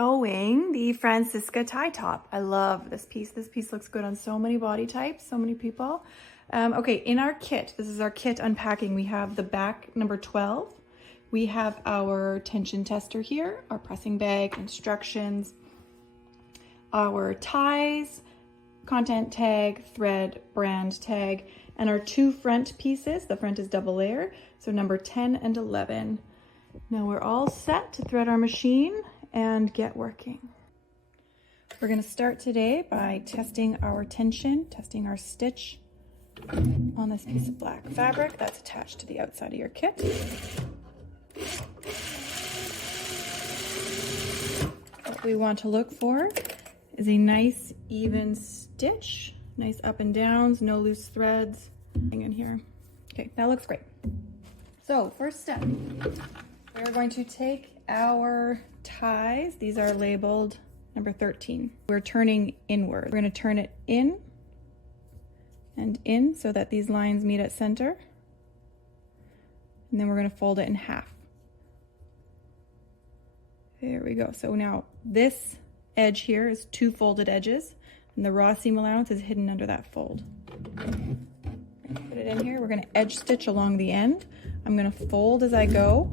sewing the Francisca tie top. I love this piece. This piece looks good on so many body types, so many people. Okay, in our kit, this is our kit unpacking. We have the back number 12. We have our tension tester here, our pressing bag, instructions, our ties, content tag, thread, brand tag, and our two front pieces. The front is double layer, so number 10 and 11. Now we're all set to thread our machine and get working. We're going to start today by testing our tension, testing our stitch on this piece of black fabric that's attached to the outside of your kit. What we want to look for is a nice even stitch, nice up and downs, no loose threads in here. Okay, that looks great. So first step, we're going to take our ties. These are labeled number 13. We're turning inward. We're going to turn it in and in so that these lines meet at center. And then we're going to fold it in half. There we go. So now this edge here is two folded edges, and the raw seam allowance is hidden under that fold. Put it in here. We're going to edge stitch along the end. I'm going to fold as I go.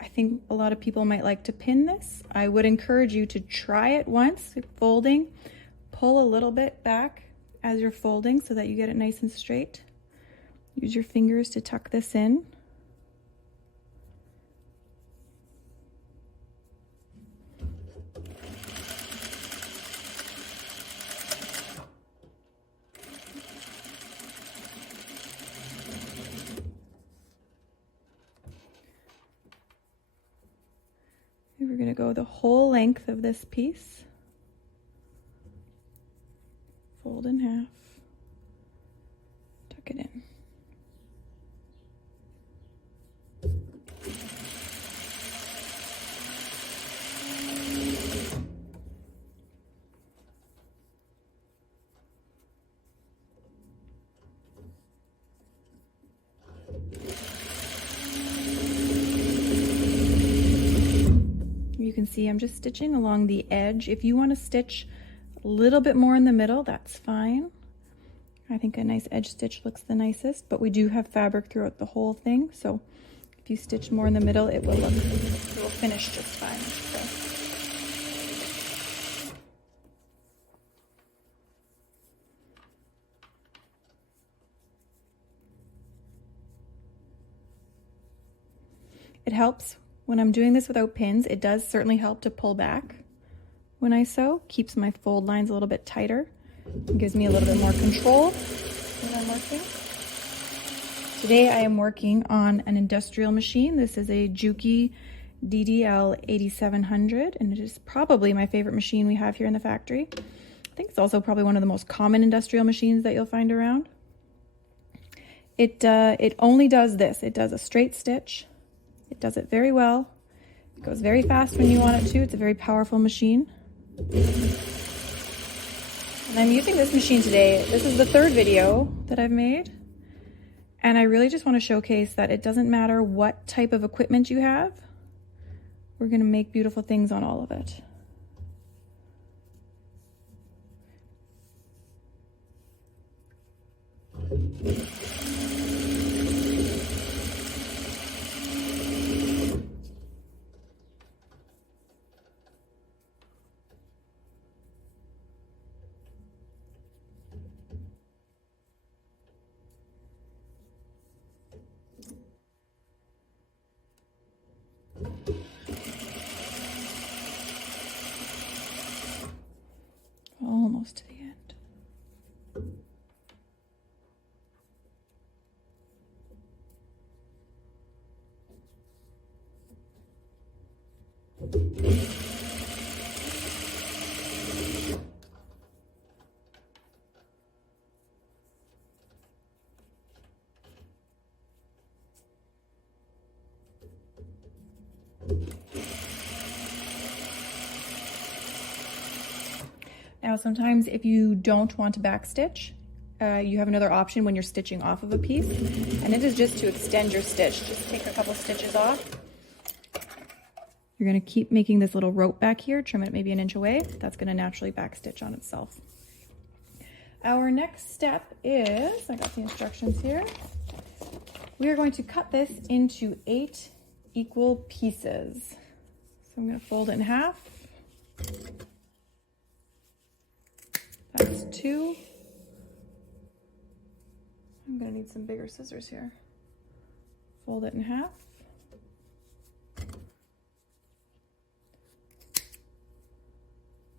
I think a lot of people might like to pin this. I would encourage you to try it once, folding. Pull a little bit back as you're folding so that you get it nice and straight. Use your fingers to tuck this in. We're going to go the whole length of this piece. Fold in half. Tuck it in. You can see I'm just stitching along the edge. If you want to stitch a little bit more in the middle, that's fine. I think a nice edge stitch looks the nicest, but we do have fabric throughout the whole thing, so if you stitch more in the middle, it will finish just fine. So. It helps when I'm doing this without pins. It does certainly help to pull back when I sew. Keeps my fold lines a little bit tighter. It gives me a little bit more control when I'm working. Today I am working on an industrial machine. This is a Juki DDL 8700, and it is probably my favorite machine we have here in the factory. I think it's also probably one of the most common industrial machines that you'll find around. It only does this. It does a straight stitch. It does it very well. It goes very fast when you want it to. It's a very powerful machine. And I'm using this machine today. This is the third video that I've made. And I really just want to showcase that it doesn't matter what type of equipment you have. We're going to make beautiful things on all of it. Almost to the end. Now, sometimes if you don't want to backstitch, you have another option when you're stitching off of a piece, and it is just to extend your stitch. Just take a couple stitches off You're going to keep making this little rope back here, trim it maybe an inch away. That's going to naturally backstitch on itself. Our next step is, I got the instructions here. We are going to cut this into 8 equal pieces. So I'm going to fold it in half. That's 2. I'm going to need some bigger scissors here. Fold it in half.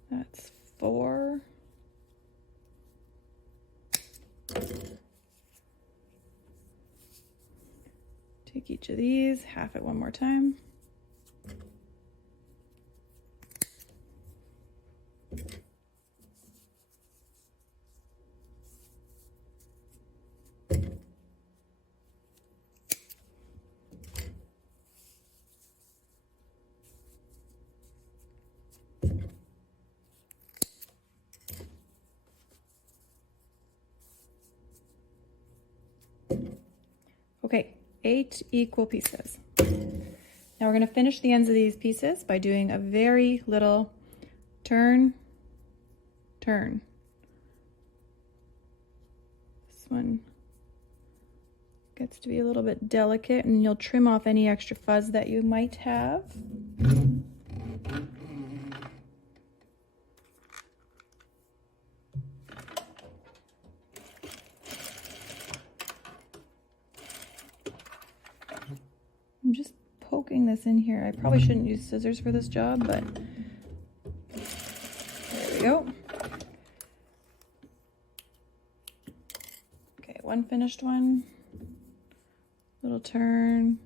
That's 4. Take each of these, half it one more time. Okay, 8 equal pieces. Now we're going to finish the ends of these pieces by doing a very little turn, turn. This one gets to be a little bit delicate, and you'll trim off any extra fuzz that you might have. I'm just poking this in here. I probably shouldn't use scissors for this job, but there we go. Okay, one finished one. Little turn,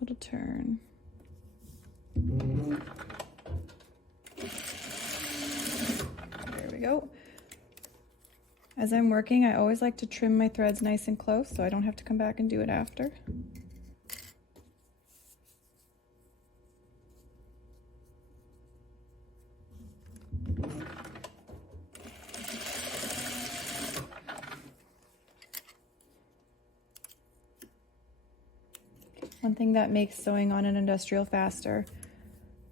little turn. There we go. As I'm working, I always like to trim my threads nice and close so I don't have to come back and do it after. One thing that makes sewing on an industrial faster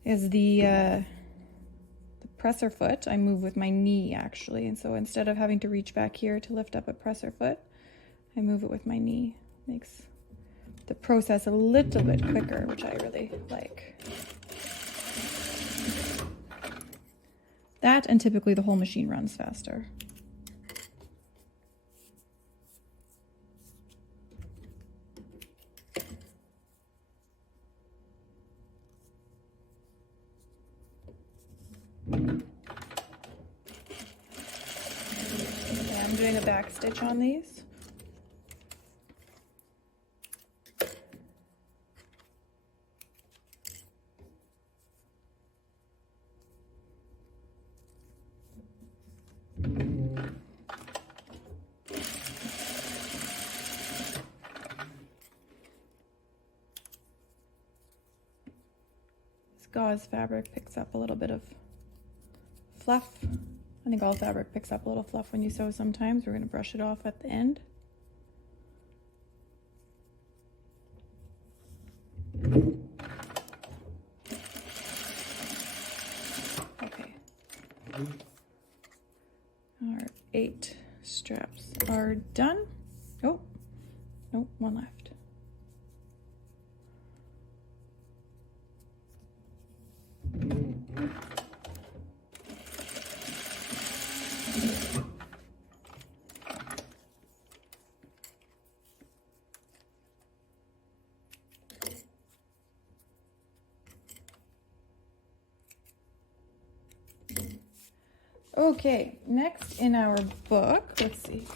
is the presser foot. I move with my knee actually, and so instead of having to reach back here to lift up a presser foot, I move it with my knee. Makes the process a little bit quicker, which I really like. That, and typically the whole machine runs faster. I'm doing a back stitch on these. This gauze fabric picks up a little bit of fluff. I think all fabric picks up a little fluff when you sew sometimes. We're going to brush it off at the end. Okay. Our 8 straps are done. Oh, nope, one left. Okay, next in our book, let's see,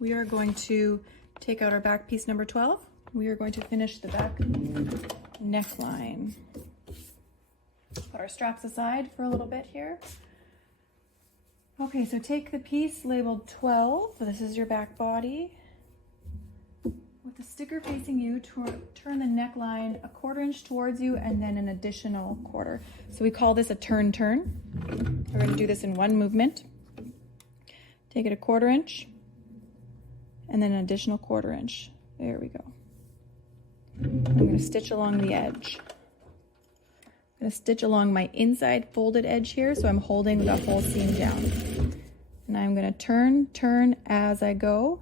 we are going to take out our back piece number 12. We are going to finish the back neckline. Put our straps aside for a little bit here. Okay, so take the piece labeled 12. This is your back body. With the sticker facing you, turn the neckline a 1/4 inch towards you and then an additional 1/4. So we call this a turn turn. We're going to do this in one movement. Take it a 1/4 inch and then an additional 1/4 inch. There we go. I'm going to stitch along the edge. going to stitch along my inside folded edge here, so I'm holding the whole seam down. And I'm going to turn as I go.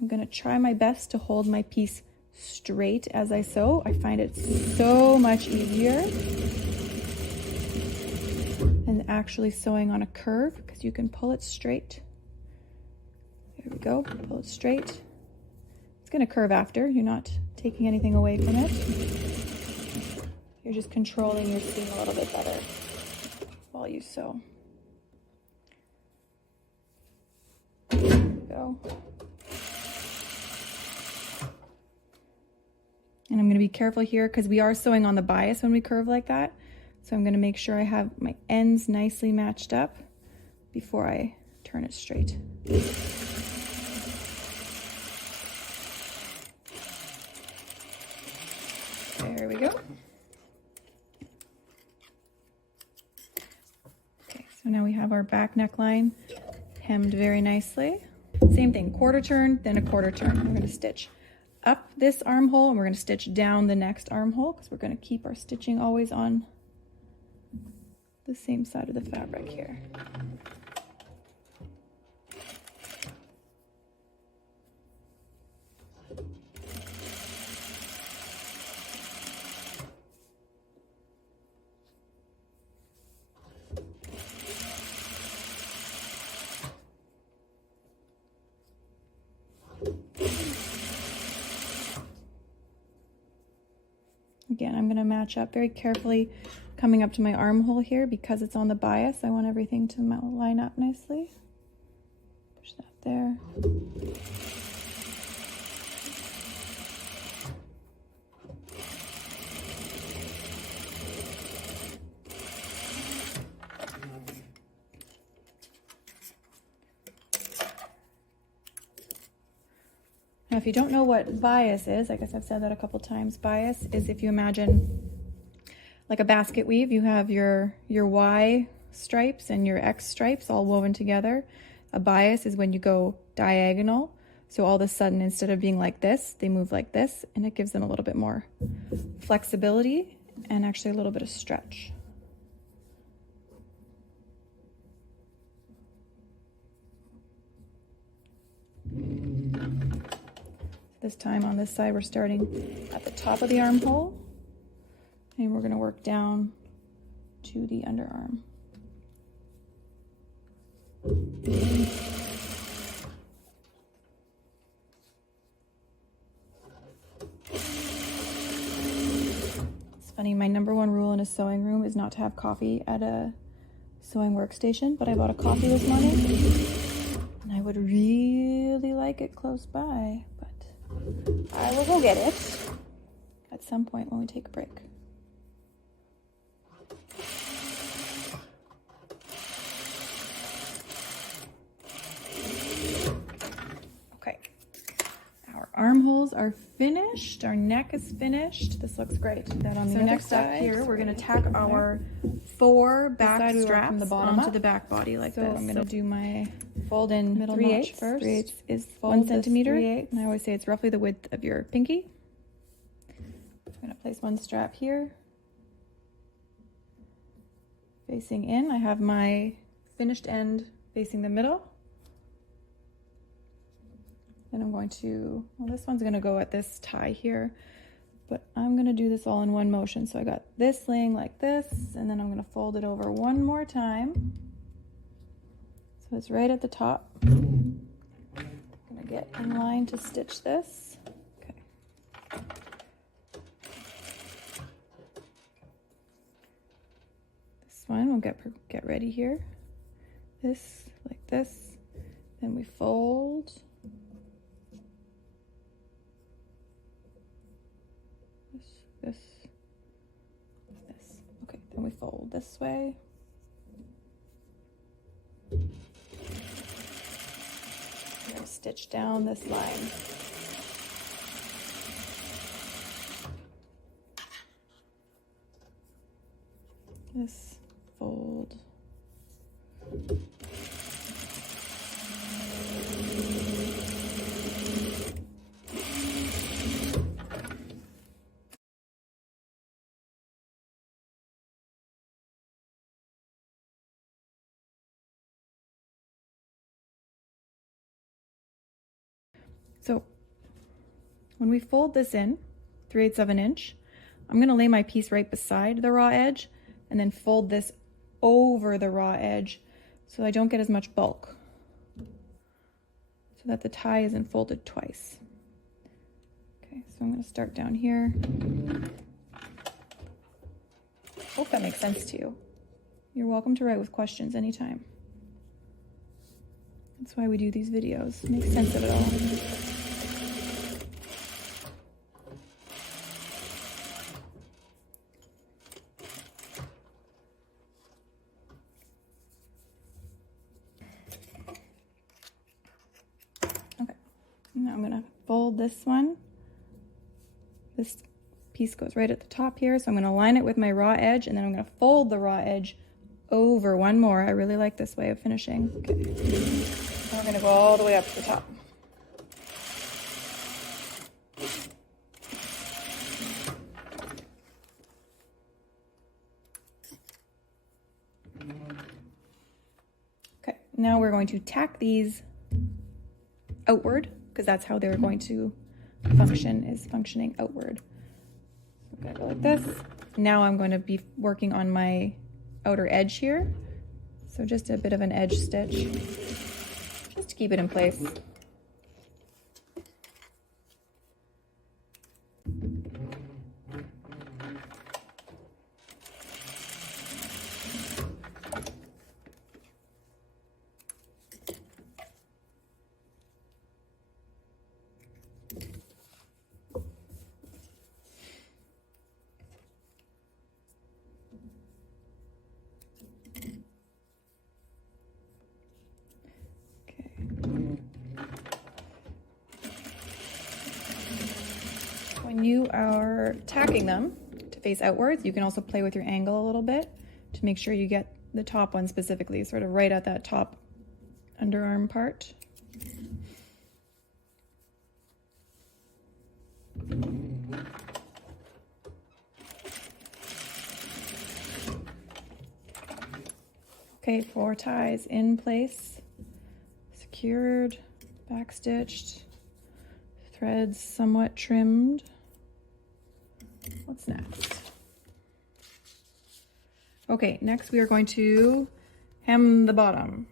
I'm going to try my best to hold my piece straight as I sew. I find it so much easier than actually sewing on a curve, because you can pull it straight. There we go, pull it straight. It's going to curve after. You're not taking anything away from it. You're just controlling your seam a little bit better while you sew. There we go. And I'm going to be careful here because we are sewing on the bias when we curve like that. So I'm going to make sure I have my ends nicely matched up before I turn it straight. There we go. Okay, so now we have our back neckline hemmed very nicely. Same thing, quarter turn, then a quarter turn. We're going to stitch up this armhole and we're going to stitch down the next armhole, because we're going to keep our stitching always on the same side of the fabric here. Again, I'm going to match up very carefully coming up to my armhole here because it's on the bias. I want everything to line up nicely. Push that there. Now, if you don't know what bias is, I guess I've said that a couple times, bias is if you imagine like a basket weave, you have your Y stripes and your X stripes all woven together. A bias is when you go diagonal. So all of a sudden, instead of being like this, they move like this, and it gives them a little bit more flexibility and actually a little bit of stretch. This time on this side, we're starting at the top of the armhole, and we're going to work down to the underarm. It's funny, my number one rule in a sewing room is not to have coffee at a sewing workstation, but I bought a coffee this morning, and I would really like it close by, but I will go get it at some point when we take a break. Okay, our armholes are finished. Our neck is finished. This looks great. That on the other next side, up here, we're going to tack our 4 back straps from the bottom onto the back body like this. I'm going to do my fold in middle notch first. 3/8 is 1 centimeter. And I always say it's roughly the width of your pinky. I'm going to place one strap here, facing in. I have my finished end facing the middle. Then I'm going to, well, this one's going to go at this tie here, but I'm going to do this all in one motion. So I got this laying like this, and then I'm going to fold it over one more time. So it's right at the top. I'm going to get in line to stitch this. Okay. This one, we'll get ready here. This, like this. Then we fold. This. Okay, then we fold this way. We're going to stitch down this line. This, fold. So when we fold this in 3/8 of an inch, I'm going to lay my piece right beside the raw edge and then fold this over the raw edge so I don't get as much bulk, so that the tie isn't folded twice. Okay, so I'm going to start down here. Hope that makes sense to you. You're welcome to write with questions anytime. That's why we do these videos, make sense of it all. Okay, now I'm going to fold this one. This piece goes right at the top here, so I'm going to line it with my raw edge, and then I'm going to fold the raw edge over one more. I really like this way of finishing. Okay. And we're going to go all the way up to the top. Okay, now we're going to tack these outward, because that's how they're going to function, is functioning outward. So I'm going to go like this. Now I'm going to be working on my outer edge here. So just a bit of an edge stitch, just to keep it in place. When you are tacking them to face outwards, you can also play with your angle a little bit to make sure you get the top one specifically, sort of right at that top underarm part. Okay, 4 ties in place, secured, backstitched, threads somewhat trimmed. What's next? Okay, next we are going to hem the bottom.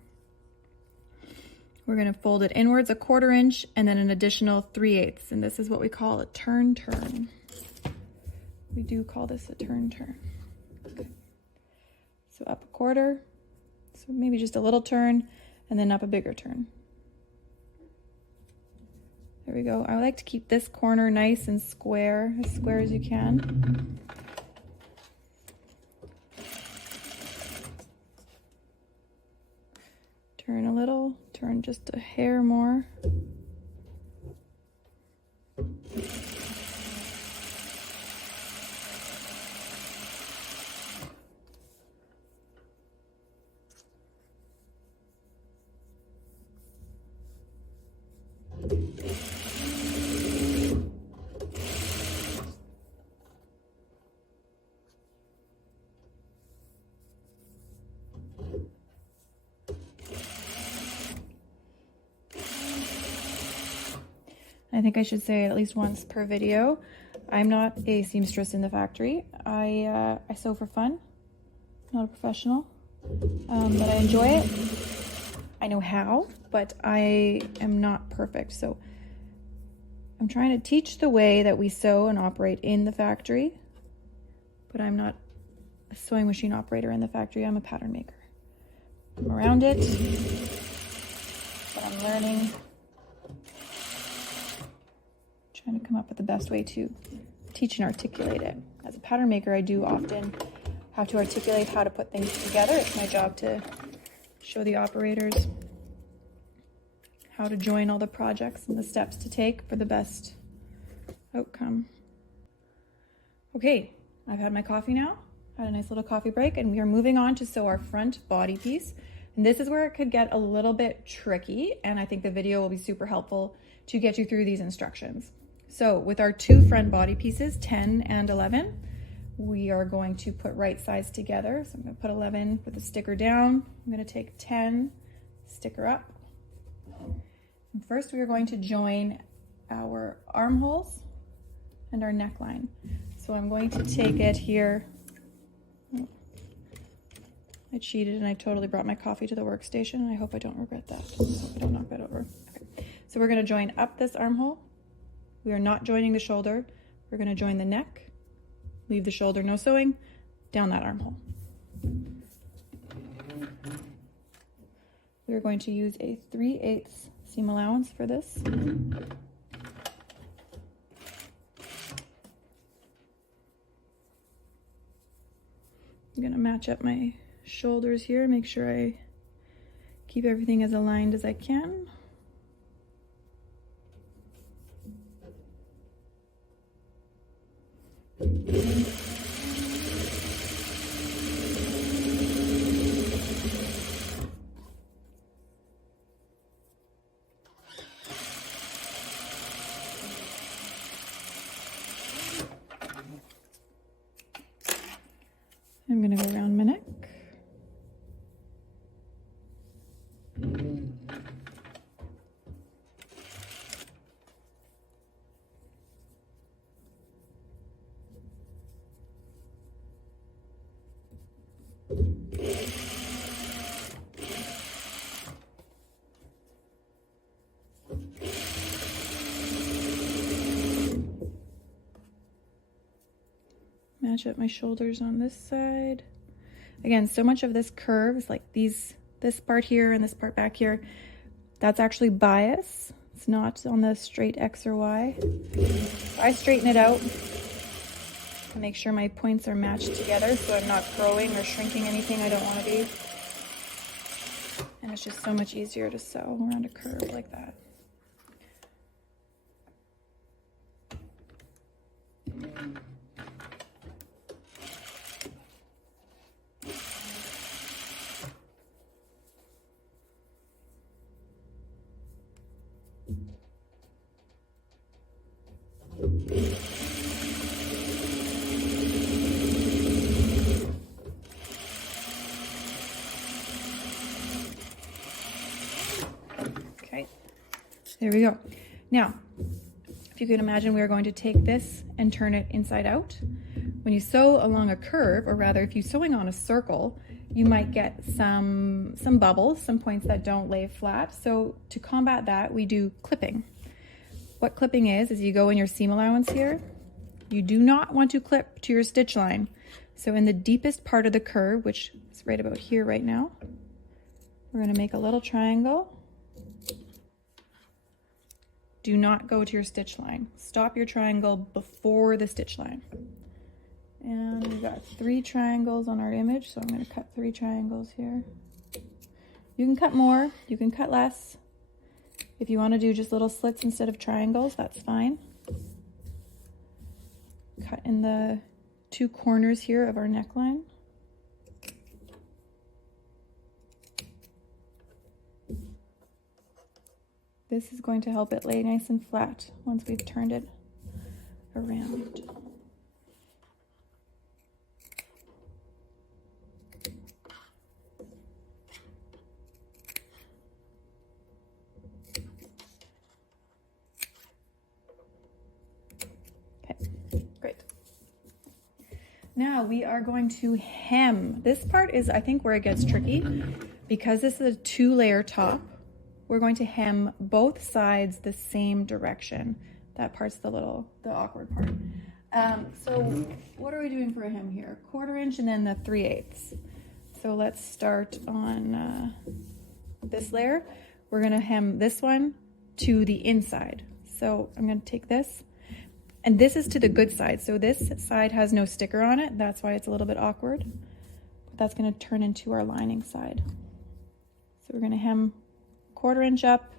We're going to fold it inwards 1/4 inch and then an additional 3/8, and this is what we call a turn. We do call this a turn. Okay. So up 1/4, so maybe just a little turn, and then up a bigger turn. There we go. I like to keep this corner nice and square as you can. Turn a little, turn just a hair more. I think I should say it at least once per video. I'm not a seamstress in the factory. I sew for fun, not a professional, but I enjoy it. I know how, but I am not perfect. So I'm trying to teach the way that we sew and operate in the factory, but I'm not a sewing machine operator in the factory. I'm a pattern maker. I'm around it, but I'm learning. Trying to come up with the best way to teach and articulate it. As a pattern maker, I do often have to articulate how to put things together. It's my job to show the operators how to join all the projects and the steps to take for the best outcome. Okay, I've had my coffee now, had a nice little coffee break, and we are moving on to sew our front body piece. And this is where it could get a little bit tricky, and I think the video will be super helpful to get you through these instructions. So with our 2 front body pieces, 10 and 11, we are going to put right sides together. So I'm going to put 11 with the sticker down. I'm going to take 10, sticker up. And first we are going to join our armholes and our neckline. So I'm going to take it here. I cheated and I totally brought my coffee to the workstation, and I hope I don't regret that. I hope I don't knock that over. Okay. So we're going to join up this armhole. We are not joining the shoulder. We're going to join the neck, leave the shoulder, no sewing, down that armhole. We are going to use a 3/8 seam allowance for this. I'm going to match up my shoulders here, make sure I keep everything as aligned as I can. I'm going to go around my neck. Match up my shoulders on this side. Again, so much of this curve is like this part here and this part back here. That's actually bias. It's not on the straight X or Y. I straighten it out to make sure my points are matched together so I'm not growing or shrinking anything I don't want to be. And it's just so much easier to sew around a curve like that. Okay, there we go. Now, if you can imagine, we are going to take this and turn it inside out. When you sew along a curve, or rather if you're sewing on a circle, you might get some bubbles, some points that don't lay flat. So to combat that, we do clipping. What clipping is you go in your seam allowance here. You do not want to clip to your stitch line. So in the deepest part of the curve, which is right about here right now, we're going to make a little triangle. Do not go to your stitch line. Stop your triangle before the stitch line. And we've got 3 triangles on our image, so I'm going to cut 3 triangles here. You can cut more, you can cut less. If you want to do just little slits instead of triangles, that's fine. Cut in the 2 corners here of our neckline. This is going to help it lay nice and flat once we've turned it around. Now we are going to hem. This part is, I think, where it gets tricky. Because this is a 2-layer top, we're going to hem both sides the same direction. That part's the awkward part. So what are we doing for a hem here? 1/4 inch and then the 3/8. So let's start on this layer. We're gonna hem this one to the inside. So I'm gonna take this. And this is to the good side. So this side has no sticker on it. That's why it's a little bit awkward. But that's going to turn into our lining side. So we're going to hem 1/4 inch up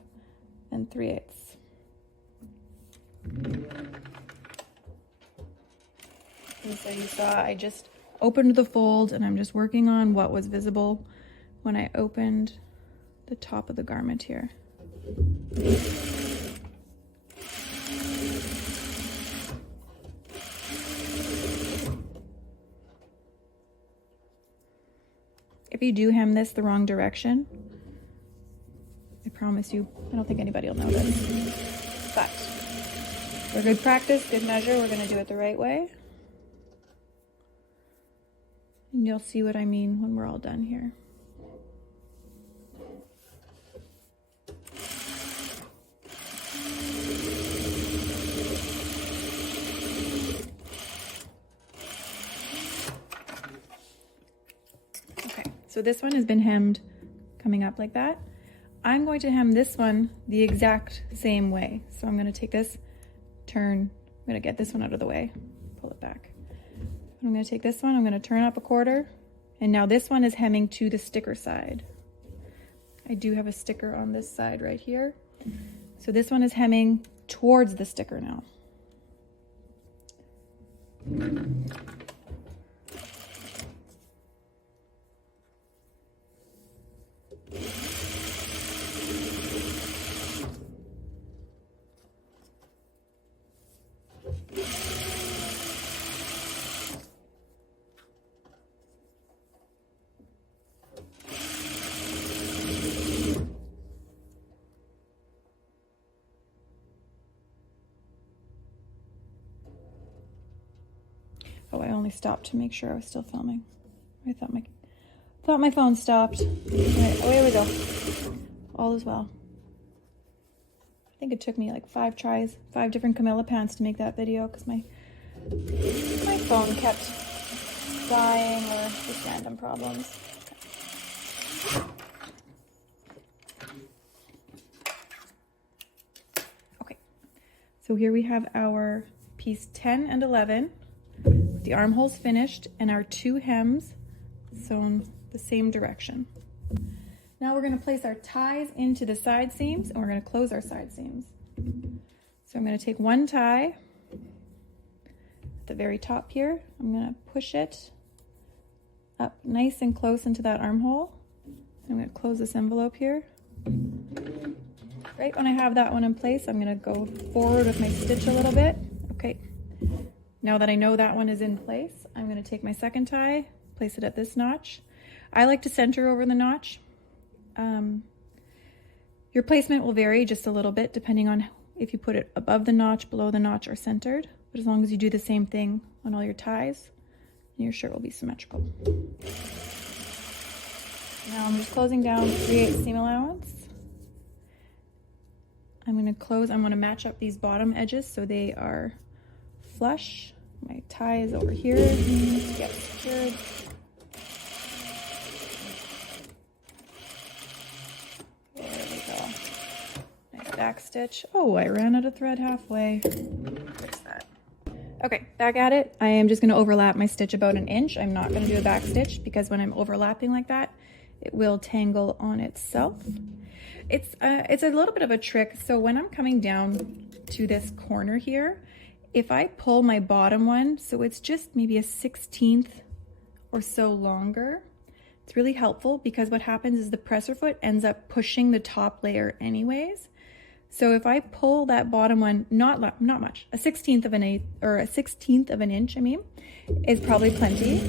and 3/8. And so you saw I just opened the fold and I'm just working on what was visible when I opened the top of the garment here. If you do hem this the wrong direction, I promise you, I don't think anybody will notice, but For good practice, good measure, we're going to do it the right way. And you'll see what I mean when we're all done here. Okay, so this one has been hemmed coming up like that. I'm going to hem this one the exact same way. So I'm going to take this, turn, I'm going to get this one out of the way, pull it back. I'm going to take this one, I'm going to turn up a quarter, and now this one is hemming to the sticker side. I do have a sticker on this side right here. So this one is hemming towards the sticker now. Oh, I only stopped to make sure I was still filming. I thought my phone stopped. Right, away we go. All is well. I think it took me like 5 tries, 5 different Camilla pans to make that video because my phone kept dying or just random problems. Okay, so here we have our piece 10 and 11. The armholes finished and our 2 hems sewn the same direction. Now we're going to place our ties into the side seams and we're going to close our side seams. So I'm going to take one tie at the very top here. I'm going to push it up nice and close into that armhole. I'm going to close this envelope here. Right when I have that one in place, I'm going to go forward with my stitch a little bit. Okay. Now that I know that one is in place, I'm going to take my second tie, place it at this notch. I like to center over the notch. Your placement will vary just a little bit depending on if you put it above the notch, below the notch, or centered. But as long as you do the same thing on all your ties, your shirt will be symmetrical. Now I'm just closing down 3/8 seam allowance. I'm going to match up these bottom edges so they are flush. My tie is over here to get secured. There we go. Nice back stitch. Oh, I ran out of thread halfway. Fix that. Okay, back at it. I am just going to overlap my stitch about 1 inch. I'm not going to do a back stitch because when I'm overlapping like that, it will tangle on itself. It's a little bit of a trick. So when I'm coming down to this corner here, if I pull my bottom one, so it's just maybe a 1/16 or so longer, it's really helpful because what happens is the presser foot ends up pushing the top layer anyways. So if I pull that bottom one, not much, a 1/16 of an eighth or a 1/16 of an inch, I mean, is probably plenty.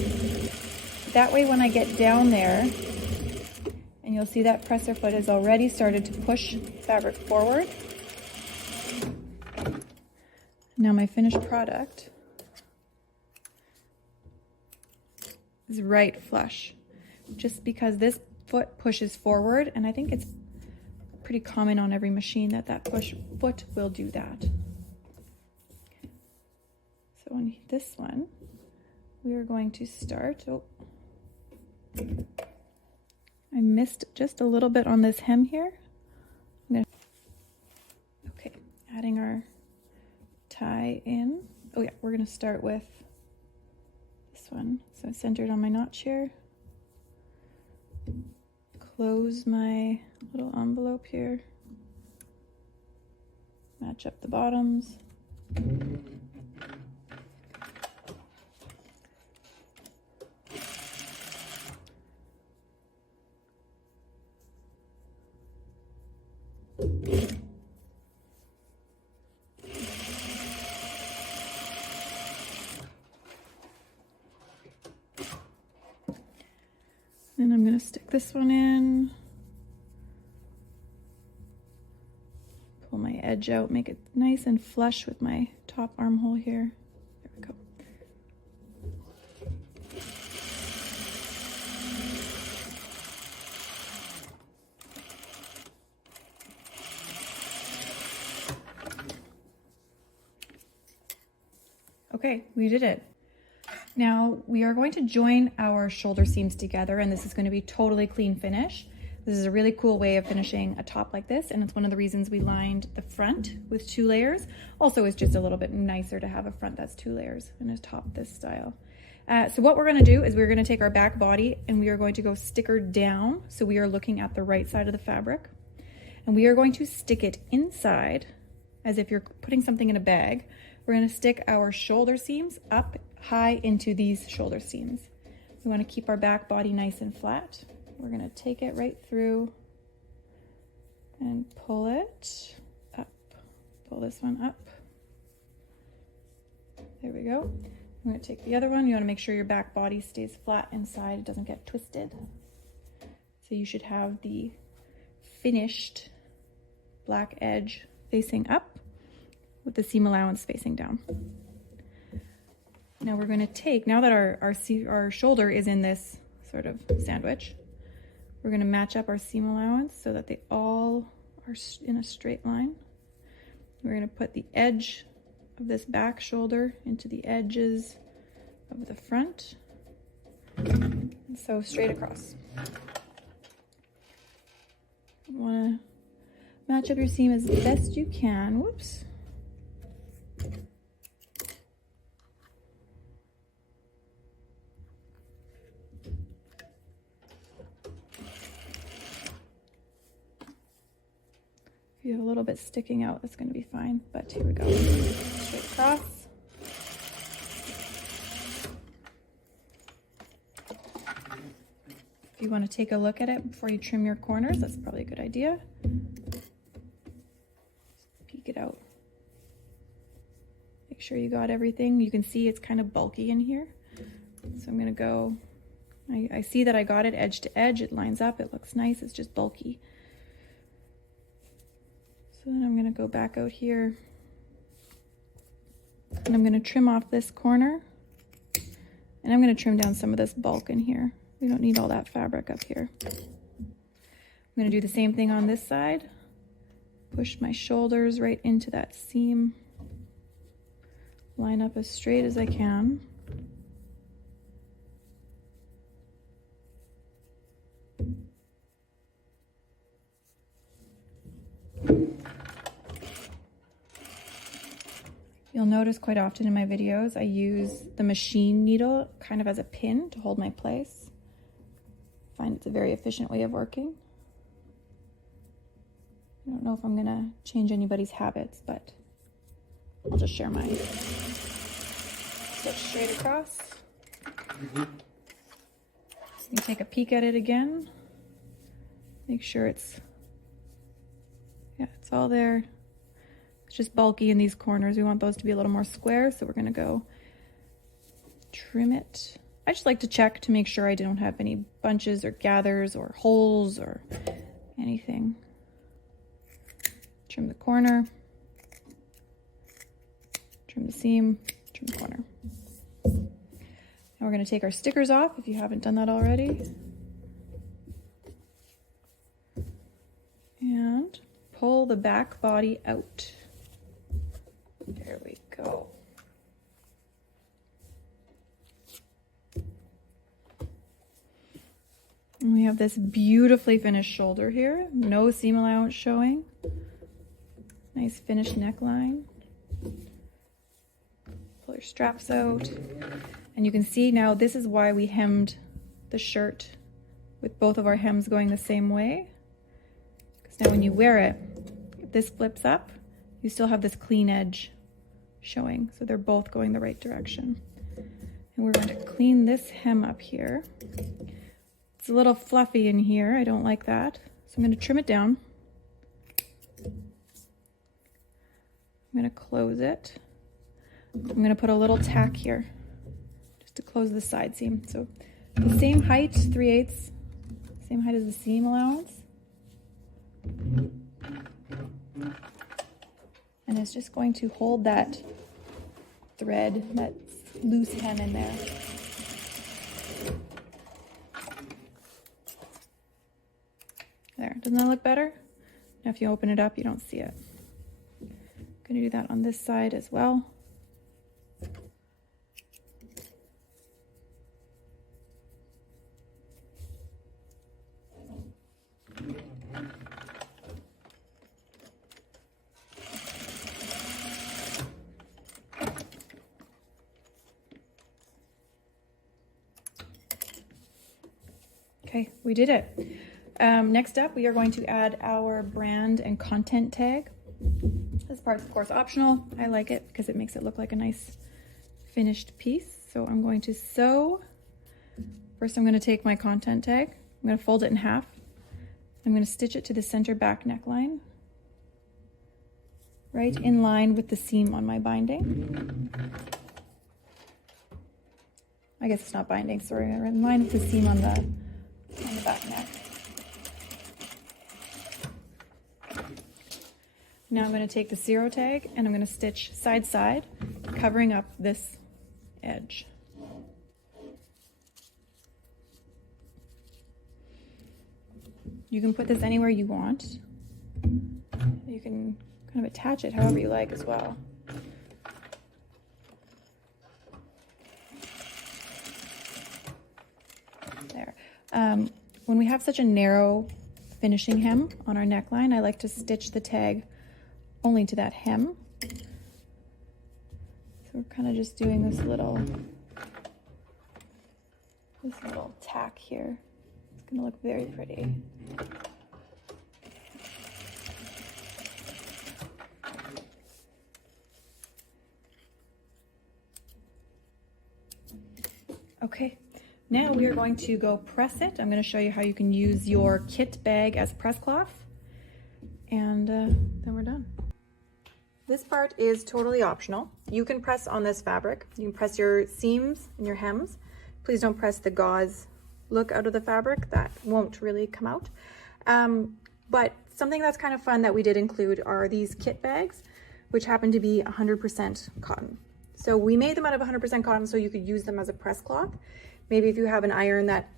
That way when I get down there, and you'll see that presser foot has already started to push fabric forward. Now my finished product is right flush, just because this foot pushes forward, and I think it's pretty common on every machine that push foot will do that. So on this one, we are going to start, I missed just a little bit on this hem here. Okay, adding our tie in. Oh yeah, we're gonna start with this one. So it's centered on my notch here. Close my little envelope here. Match up the bottoms. And I'm going to stick this one in, pull my edge out, make it nice and flush with my top armhole here. There we go. Okay, we did it. Now we are going to join our shoulder seams together, and this is going to be totally clean finish. This is a really cool way of finishing a top like this, and it's one of the reasons we lined the front with 2 layers. Also, it's just a little bit nicer to have a front that's 2 layers and a top this style. So what we're going to do is we're going to take our back body and we are going to go sticker down. So we are looking at the right side of the fabric, and we are going to stick it inside as if you're putting something in a bag. We're going to stick our shoulder seams up high into these shoulder seams. We want to keep our back body nice and flat. We're going to take it right through and pull it up. Pull this one up. There we go. I'm going to take the other one. You want to make sure your back body stays flat inside. It doesn't get twisted. So you should have the finished black edge facing up with the seam allowance facing down. Now we're going to take, now that our shoulder is in this sort of sandwich, we're going to match up our seam allowance so that they all are in a straight line. We're going to put the edge of this back shoulder into the edges of the front, and so straight across. You want to match up your seam as best you can. Whoops. If you have a little bit sticking out, that's going to be fine, but here we go. Straight across. If you want to take a look at it before you trim your corners, that's probably a good idea. Just peek it out. Make sure you got everything. You can see it's kind of bulky in here. So I'm going to go, I see that I got it edge to edge. It lines up. It looks nice. It's just bulky. So then I'm going to go back out here and I'm going to trim off this corner, and I'm going to trim down some of this bulk in here. We don't need all that fabric up here. I'm going to do the same thing on this side. Push my shoulders right into that seam. Line up as straight as I can. You'll notice quite often in my videos, I use the machine needle kind of as a pin to hold my place. I find it's a very efficient way of working. I don't know if I'm gonna change anybody's habits, but I'll just share mine. Stitch straight across. You take a peek at it again. Make sure it's all there. It's just bulky in these corners. We want those to be a little more square, so we're gonna go trim it. I just like to check to make sure I don't have any bunches or gathers or holes or anything. Trim the corner, trim the seam, trim the corner. Now we're gonna take our stickers off if you haven't done that already. And pull the back body out. There we go. And we have this beautifully finished shoulder here. No seam allowance showing. Nice finished neckline. Pull your straps out. And you can see now this is why we hemmed the shirt with both of our hems going the same way. Because now when you wear it, if this flips up, you still have this clean edge showing. So they're both going the right direction. And we're going to clean this hem up here. It's a little fluffy in here. I don't like that. So I'm going to trim it down. I'm going to close it. I'm going to put a little tack here just to close the side seam. So the same height, 3/8, same height as the seam allowance. is just going to hold that thread, that loose hem in there. There, doesn't that look better? Now if you open it up, you don't see it. I'm gonna do that on this side as well. Okay, we did it. Next up, we are going to add our brand and content tag. This part's of course optional. I like it because it makes it look like a nice finished piece. So I'm going to sew. First, I'm going to take my content tag. I'm going to fold it in half. I'm going to stitch it to the center back neckline, right in line with the seam on my binding. I guess it's not binding, sorry, in line with the seam on the back neck. Now I'm going to take the Sero tag and I'm going to stitch side side, covering up this edge. You can put this anywhere you want. You can kind of attach it however you like as well. There. When we have such a narrow finishing hem on our neckline, I like to stitch the tag only to that hem. So we're kind of just doing this little tack here. It's going to look very pretty. Okay, now we are going to go press it. I'm going to show you how you can use your kit bag as press cloth, and then we're done. This part is totally optional. You can press on this fabric. You can press your seams and your hems. Please don't press the gauze look out of the fabric. That won't really come out. But something that's kind of fun that we did include are these kit bags, which happen to be 100% cotton. So we made them out of 100% cotton so you could use them as a press cloth. Maybe if you have an iron that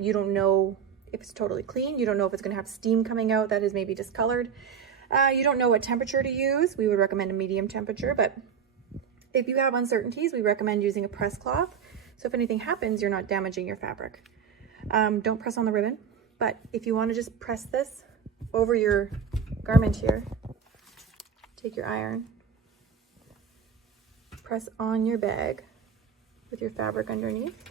you don't know if it's totally clean, you don't know if it's going to have steam coming out that is maybe discolored. You don't know what temperature to use. We would recommend a medium temperature, but if you have uncertainties, we recommend using a press cloth. So if anything happens, you're not damaging your fabric. Don't press on the ribbon, but if you want to just press this over your garment here, take your iron, press on your bag with your fabric underneath.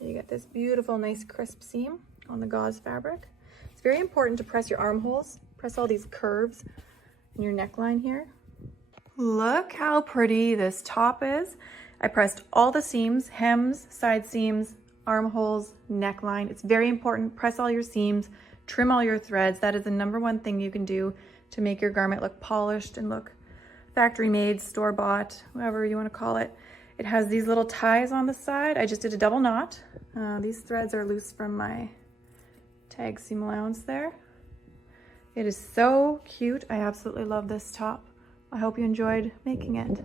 You get this beautiful, nice crisp seam on the gauze fabric. It's very important to press your armholes, press all these curves in your neckline here. Look how pretty this top is. I pressed all the seams, hems, side seams, armholes, neckline. It's very important. Press all your seams, trim all your threads. That is the #1 thing you can do to make your garment look polished and look factory made, store-bought, whatever you want to call it. It has these little ties on the side. I just did a double knot. These threads are loose from my tag seam allowance there. It is so cute. I absolutely love this top. I hope you enjoyed making it.